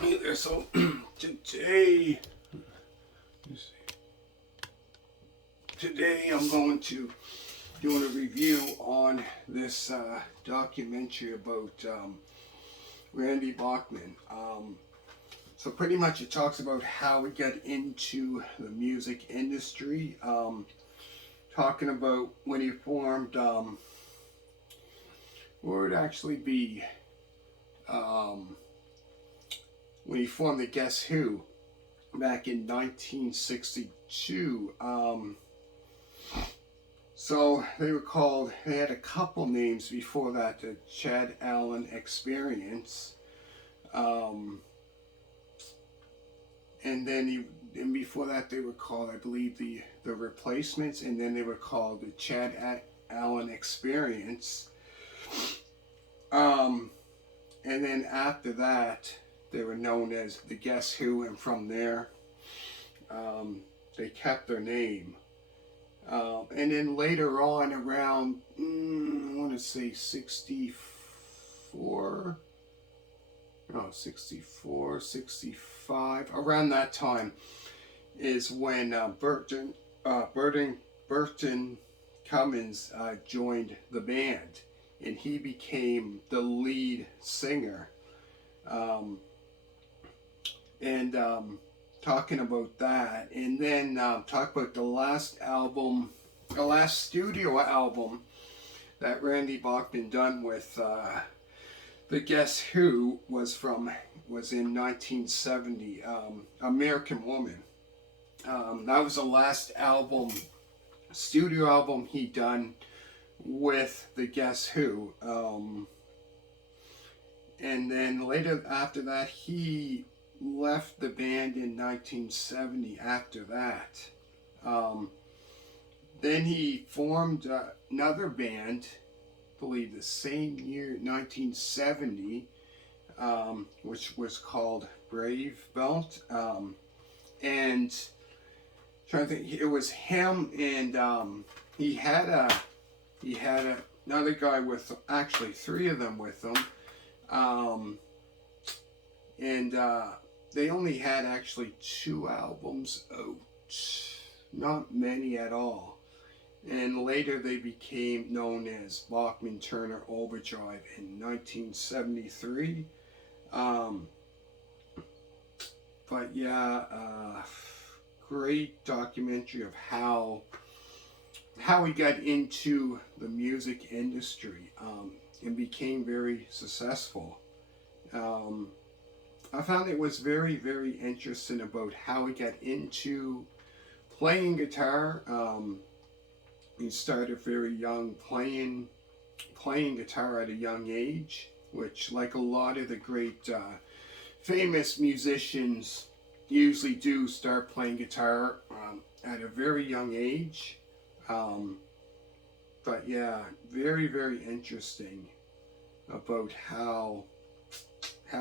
Hey there, so today, today I'm going to doing a review on this documentary about Randy Bachman. So pretty much it talks about how he got into the music industry, talking about when he formed, where would it actually be, um, when he formed the Guess Who back in 1962. So they had a couple names before that, the Chad Allen Experience. Um, and before that they were called, I believe, the Replacements, and then they were called the Allen Experience. Um, and then after that, they were known as the Guess Who, and from there, they kept their name. And then later on, around, I want to say 64, no, 64, 65, around that time is when Burton Cummins joined the band, and he became the lead singer. Um, and talking about that, and then talk about the last studio album that Randy Bachman done with the Guess Who was in 1970, American Woman. That was the last studio album he done with the Guess Who. And then later after that, he left the band in 1970 after that. Then he formed another band, I believe the same year, 1970, which was called Brave Belt. And trying to think, it was him, and he had another guy with, actually three of them with him. And they only had actually 2 albums out, not many at all. And later they became known as Bachman Turner Overdrive in 1973. But yeah, great documentary of how he got into the music industry, and became very successful. I found it was very, very interesting about how he got into playing guitar. He started very young, playing guitar at a young age, which, like a lot of the great famous musicians usually do, start playing guitar at a very young age. But yeah, very, very interesting about how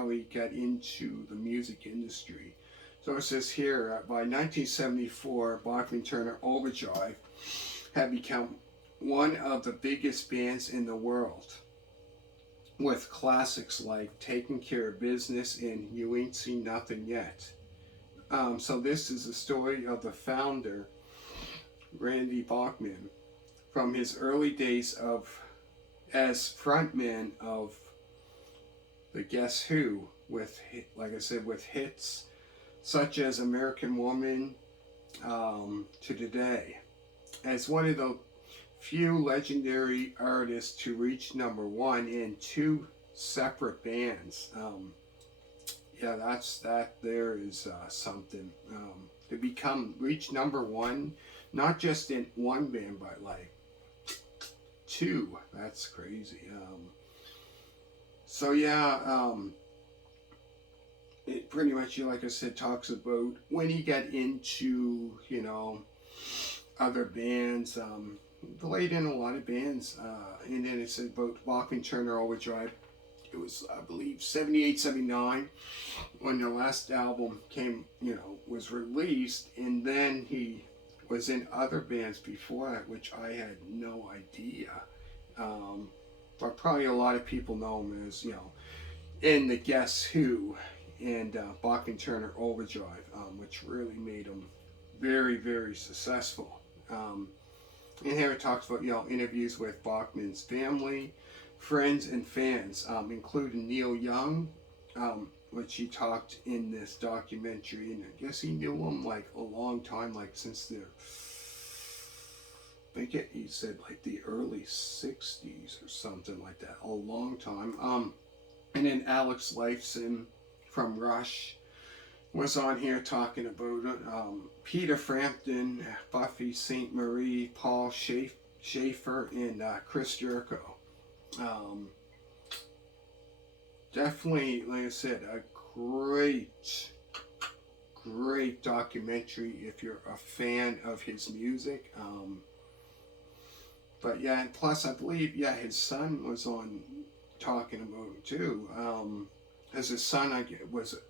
he got into the music industry. So it says here, by 1974, Bachman Turner Overdrive had become one of the biggest bands in the world, with classics like Taking Care of Business and You Ain't Seen Nothing Yet. So this is the story of the founder, Randy Bachman, from his early days as frontman of the Guess Who, with, like I said, with hits such as American Woman, to today, as one of the few legendary artists to reach #1 in 2 separate bands. Yeah, that there is something, to reach #1, not just in one band, but like 2. That's crazy. So yeah, it pretty much, like I said, talks about when he got into, other bands. Played in a lot of bands, and then it said about Bachman Turner Overdrive. It was, I believe, 78, 79 when the last album was released, and then he was in other bands before that, which I had no idea. But probably a lot of people know him as, in the Guess Who. and Bachman Turner Overdrive, which really made him very, very successful. And here it talks about, interviews with Bachman's family, friends, and fans, including Neil Young, which he talked in this documentary. And I guess he knew him like a long time, like since the, he said like the early 60s or something like that, a long time. And then Alex Lifeson from Rush was on here talking about it. Peter Frampton, Buffy St. Marie, Paul Schaefer, and Chris Jericho. Definitely, like I said, a great documentary if you're a fan of his music. But yeah, and plus I believe, his son was on talking about it too. As his son,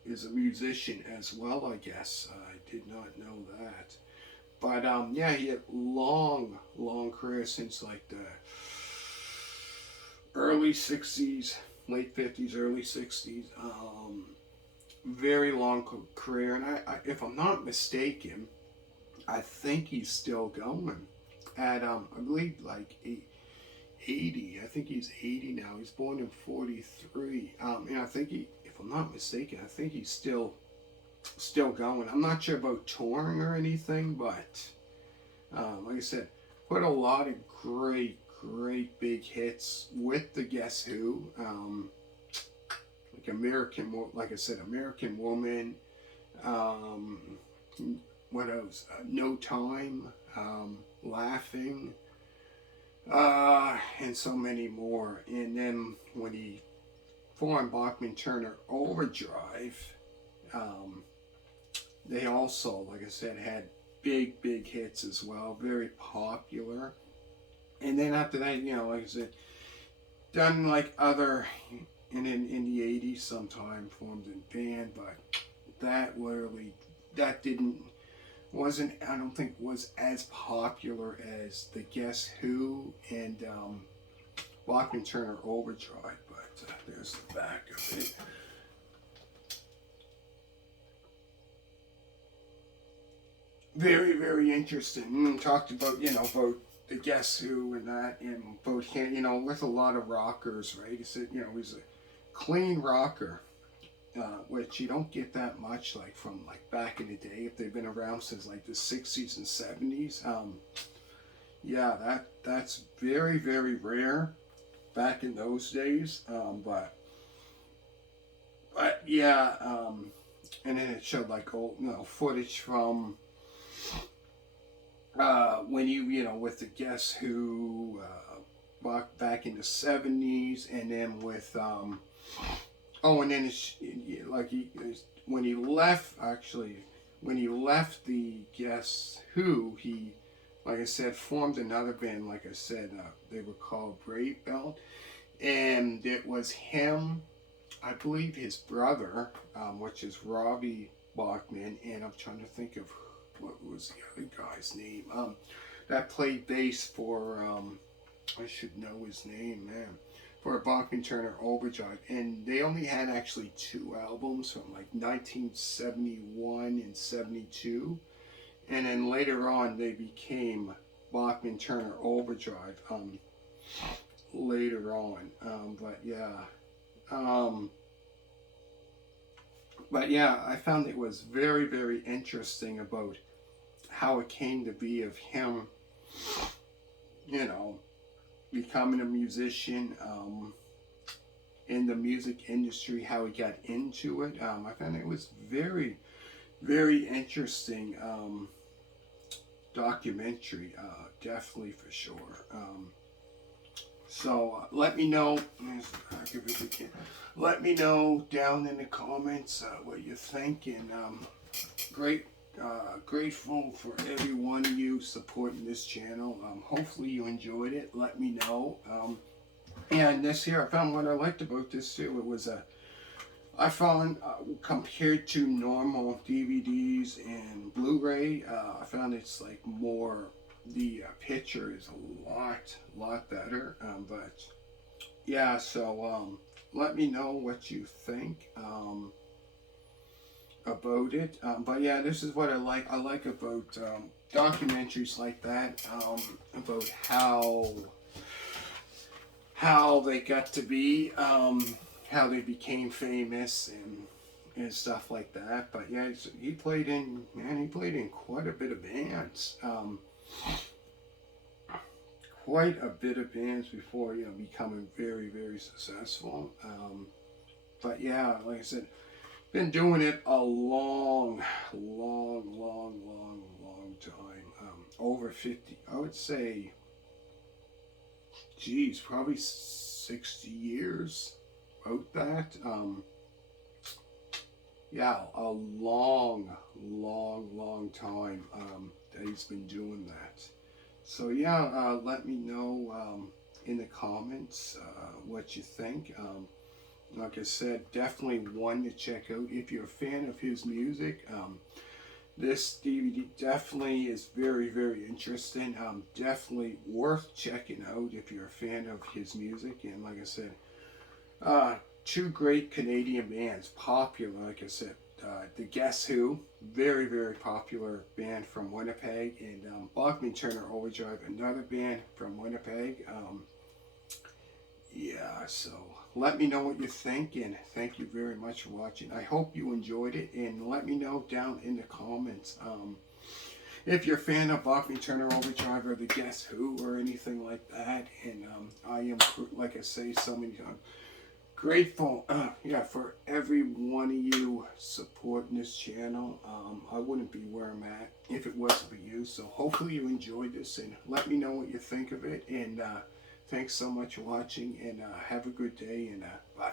is a musician as well, I guess. I did not know that. But he had long career since like the early 60s, late 50s, early 60s. Very long career, and I, if I'm not mistaken, I think he's still going at I believe like 80. I think he's 80 now. He's born in 43. And I think if I'm not mistaken, I think he's still going. I'm not sure about touring or anything, but like I said, put a lot of great big hits with the Guess Who. Like I said, American Woman. What else? No Time. Laughing. And so many more. And then when he formed Bachman Turner Overdrive, they also, like I said, had big hits as well, very popular. And then after that, like I said, done like other, and in the 80s sometime formed a band, but that wasn't, I don't think was as popular as the Guess Who and Bachman Turner Overdrive, but there's the back of it. Very interesting. Talked about, about the Guess Who and that, and about him, with a lot of rockers, right? He said, he's a clean rocker, which you don't get that much, like from like back in the day, if they've been around since like the 60s and 70s. That's very rare back in those days. And then it showed like old, footage from when with the Guess Who back in the 70s, and then with and then when he left the Guess Who, he, like I said, formed another band. Like I said, they were called Brave Belt, and it was him, I believe his brother, which is Robbie Bachman, and I'm trying to think of what was the other guy's name, that played bass for, I should know his name, man, for Bachman Turner Overdrive. And they only had actually 2 albums from like 1971 and 72. And then later on they became Bachman Turner Overdrive later on. But yeah, I found it was very interesting about how it came to be of him, becoming a musician, in the music industry, how he got into it. I found it was very interesting documentary, definitely for sure. So let me know. Let me know down in the comments what you think, and grateful for every one of you supporting this channel. Hopefully you enjoyed it. Let me know. And this here, I found what I liked about this too. It was I found compared to normal DVDs and Blu-ray, I found it's like more, the picture is a lot better. But yeah, so let me know what you think. about it. But yeah, this is what I like. I like about documentaries like that, about how they got to be, how they became famous and stuff like that. But yeah, he played in, man, he played in quite a bit of bands. Quite a bit of bands before, you know, becoming very, very successful. But yeah, like I said, been doing it a long, long, long, long, long time. Over 50, I would say, geez, probably 60 years. About that. Yeah, a long, long, long time that he's been doing that. So yeah, let me know in the comments what you think. Like I said, definitely one to check out if you're a fan of his music. This DVD definitely is very, very interesting. Definitely worth checking out if you're a fan of his music. And like I said, two great Canadian bands, popular, like I said. The Guess Who, very, very popular band from Winnipeg. And Bachman Turner Overdrive, another band from Winnipeg. Yeah, so let me know what you think, and thank you very much for watching. I hope you enjoyed it, and let me know down in the comments if you're a fan of Bachman Turner Overdrive or the Guess Who or anything like that. And I am, like I say so many times, grateful yeah, for every one of you supporting this channel. I wouldn't be where I'm at if it wasn't for you. So hopefully you enjoyed this, and let me know what you think of it. And thanks so much for watching, and have a good day, and bye.